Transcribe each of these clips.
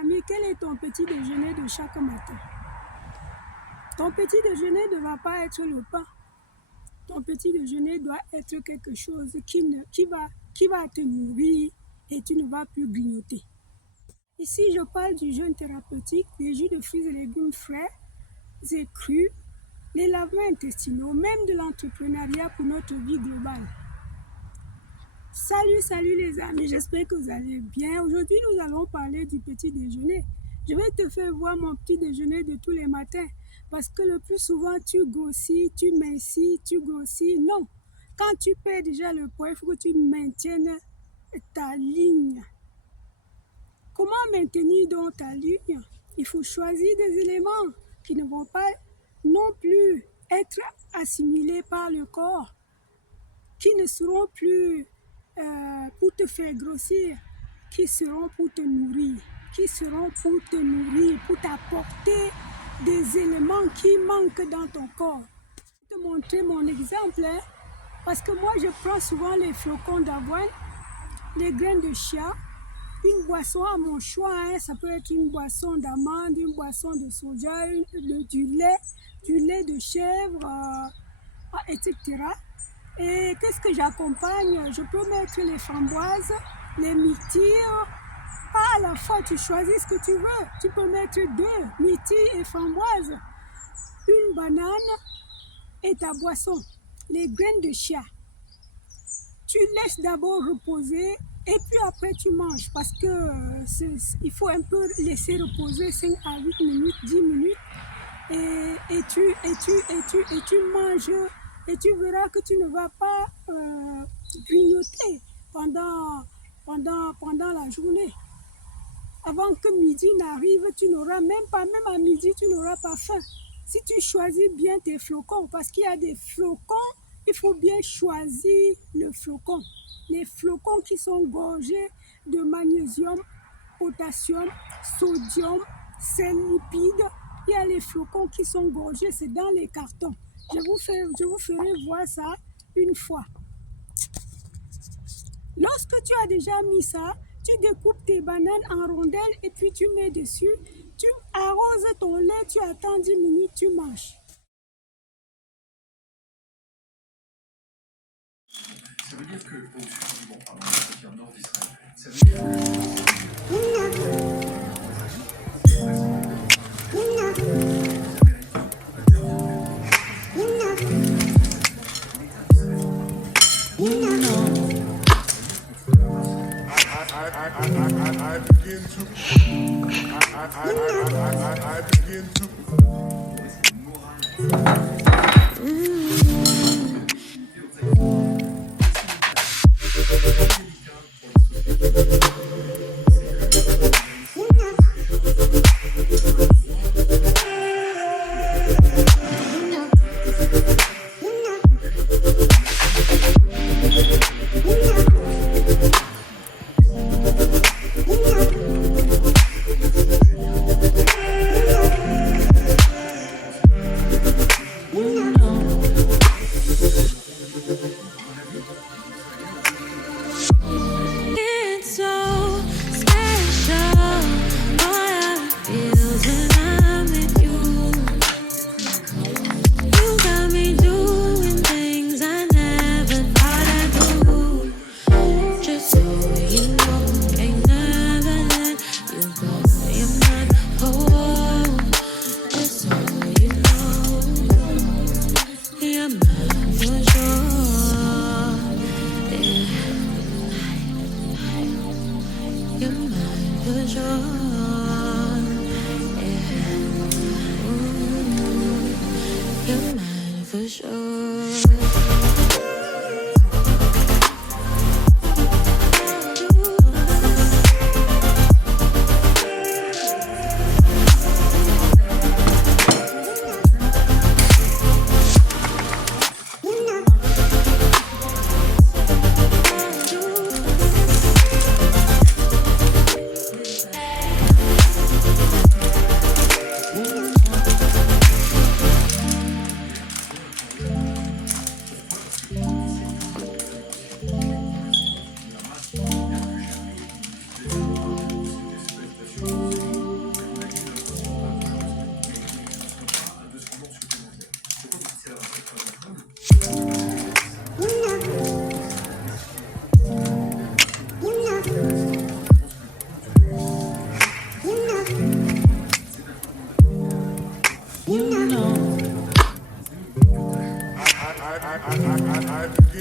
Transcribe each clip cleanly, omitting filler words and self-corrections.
ami, quel est ton petit déjeuner de chaque matin? Ton petit déjeuner ne va pas être le pain. Ton petit déjeuner doit être quelque chose qui va te nourrir et tu ne vas plus grignoter. Ici, je parle du jeûne thérapeutique, des jus de fruits et légumes frais et crus, les lavements intestinaux, même de l'entrepreneuriat pour notre vie globale. Salut les amis, j'espère que vous allez bien. Aujourd'hui, nous allons parler du petit déjeuner. Je vais te faire voir mon petit déjeuner de tous les matins parce que le plus souvent, tu grossis, tu mincis, tu grossis. Non, quand tu perds déjà le poids, il faut que tu maintiennes ta ligne. Comment maintenir donc ta ligne? Il faut choisir des éléments qui ne vont pas non plus être assimilés par le corps, qui ne seront plus pour te faire grossir, qui seront pour te nourrir, pour t'apporter des éléments qui manquent dans ton corps. Je vais te montrer mon exemple, parce que moi je prends souvent les flocons d'avoine, les graines de chia, une boisson à mon choix, ça peut être une boisson d'amande, une boisson de soja, du lait de chèvre, etc. Et qu'est-ce que j'accompagne? Je peux mettre les framboises, les myrtilles. À la fois, tu choisis ce que tu veux. Tu peux mettre 2 myrtilles et framboises, une banane et ta boisson, les graines de chia. Tu laisses d'abord reposer et puis après tu manges parce que il faut un peu laisser reposer 5 à 8 minutes, 10 minutes et tu manges. Et tu verras que tu ne vas pas grignoter pendant la journée. Avant que midi n'arrive, tu n'auras même à midi, tu n'auras pas faim. Si tu choisis bien tes flocons, parce qu'il y a des flocons, il faut bien choisir le flocon. Les flocons qui sont gorgés de magnésium, potassium, sodium, sel, lipides. Il y a les flocons qui sont gorgés, c'est dans les cartons. Je vous ferai voir ça une fois. Lorsque tu as déjà mis ça, tu découpes tes bananes en rondelles et puis tu mets dessus. Tu arroses ton lait, tu attends 10 minutes, tu manges. Ça veut dire que au-dessus, bon, pardon, c'est au nord d'Israël. Ça veut dire I begin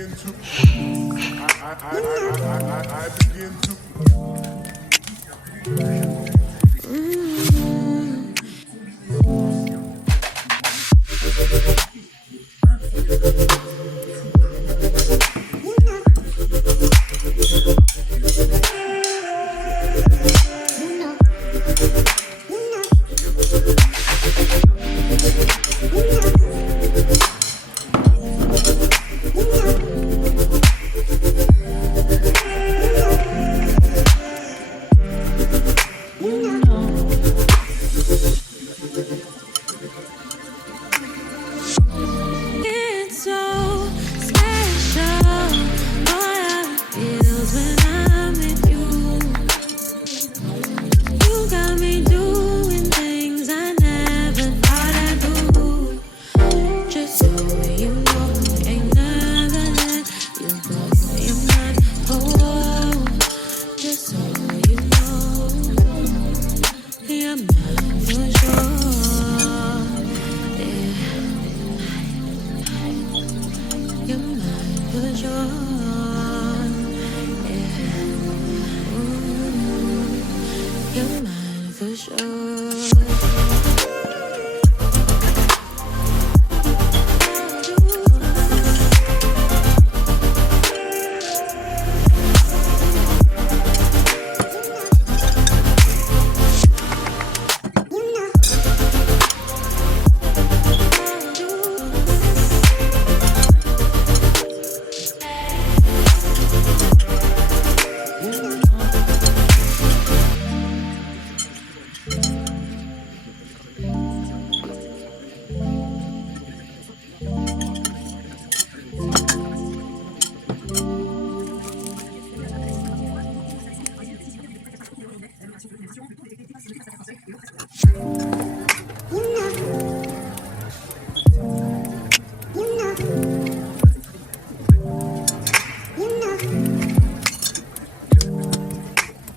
begin to, I begin to. It's so special, boy, how it feels when I'm with you. You got me doing things I never thought I'd do. Just so you know, ain't never let you go. You're mine, oh, just so you know, you're mine for sure. Yeah. You're mine for sure. Yeah. Ooh, you're mine for sure.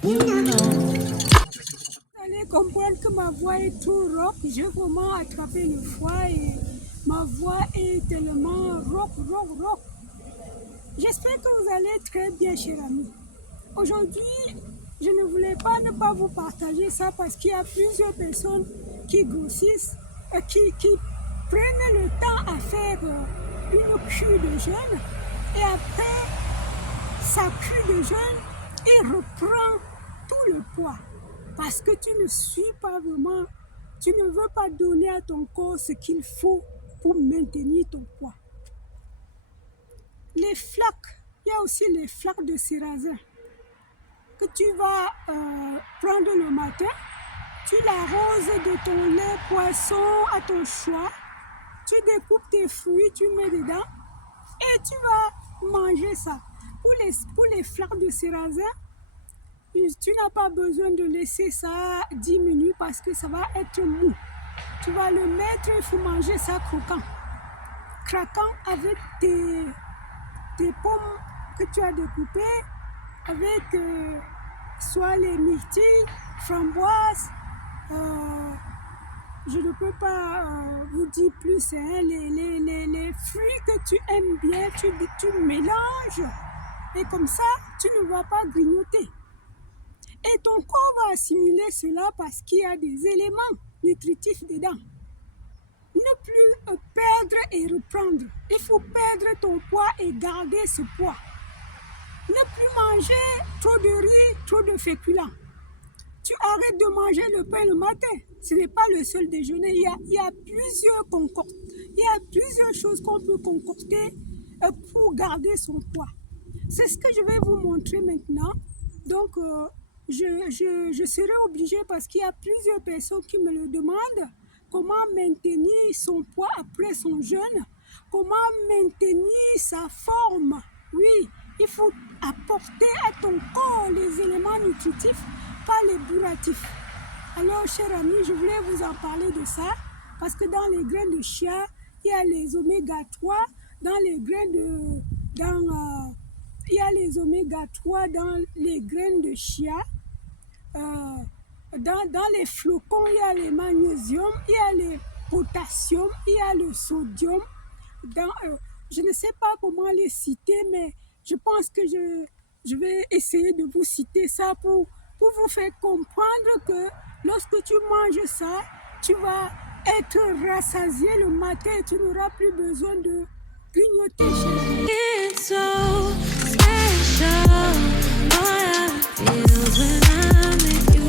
Vous allez comprendre que ma voix est trop rock. J'ai vraiment attrapé le foie et ma voix est tellement rock, rock, rock. J'espère que vous allez très bien, chers amis. Aujourd'hui, je ne voulais pas ne pas vous partager ça parce qu'il y a plusieurs personnes qui grossissent, qui prennent le temps à faire une cure de jeûne et après sa cure de jeûne, il reprend tout le poids parce que tu ne suis pas vraiment, tu ne veux pas donner à ton corps ce qu'il faut pour maintenir ton poids. Les flaques, il y a aussi les flaques de sarrasin que tu vas prendre le matin. Tu l'arroses de ton lait poisson à ton choix. Tu découpes tes fruits, tu mets dedans et tu vas manger ça. Pour les flaques de sarrasin, tu n'as pas besoin de laisser ça 10 minutes parce que ça va être mou. Tu vas le mettre, il faut manger ça croquant. Craquant avec tes pommes que tu as découpées, avec soit les myrtilles, framboises, je ne peux pas vous dire plus, hein, les fruits que tu aimes bien, tu mélanges et comme ça, tu ne vas pas grignoter. Et ton corps va assimiler cela parce qu'il y a des éléments nutritifs dedans. Ne plus perdre et reprendre. Il faut perdre ton poids et garder ce poids. Ne plus manger trop de riz, trop de féculents. Tu arrêtes de manger le pain le matin. Ce n'est pas le seul déjeuner. Il y a plusieurs choses qu'on peut concocter pour garder son poids. C'est ce que je vais vous montrer maintenant. Donc, je serai obligée parce qu'il y a plusieurs personnes qui me le demandent. Comment maintenir son poids après son jeûne? Comment maintenir sa forme? Oui, il faut apporter à ton corps les éléments nutritifs, pas les bourratifs. Alors, chers amis, je voulais vous en parler de ça parce que dans les graines de chia, il y a les oméga 3. Il y a les oméga 3 dans les graines de chia. Dans les flocons, il y a le magnésium, il y a le potassium, il y a le sodium. Je ne sais pas comment les citer, mais je pense que je vais essayer de vous citer ça pour vous faire comprendre que lorsque tu manges ça, tu vas être rassasié le matin et tu n'auras plus besoin de grignoter chez vous. It's so special. What I feel when I'm with you.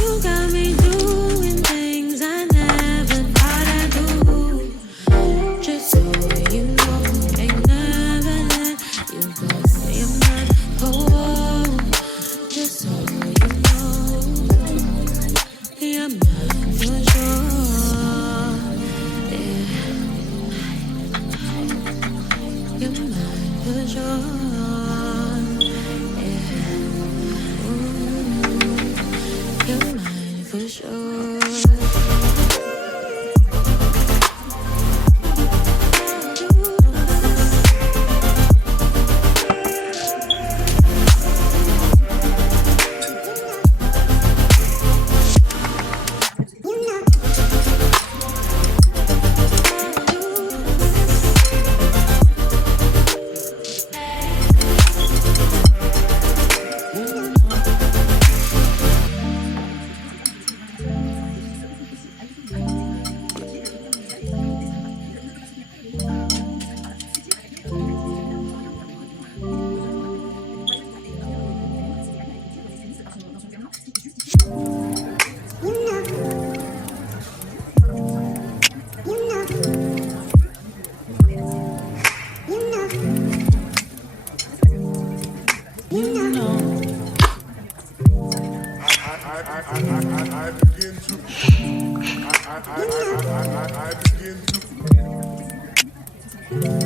You got me doing things I never thought I'd do. Just so you know, ain't never let you go. You're mine, oh. Just so you know, you're mine for sure. Yeah. You're mine for sure. Yeah. Ooh, you're mine for sure. I begin to. I begin to.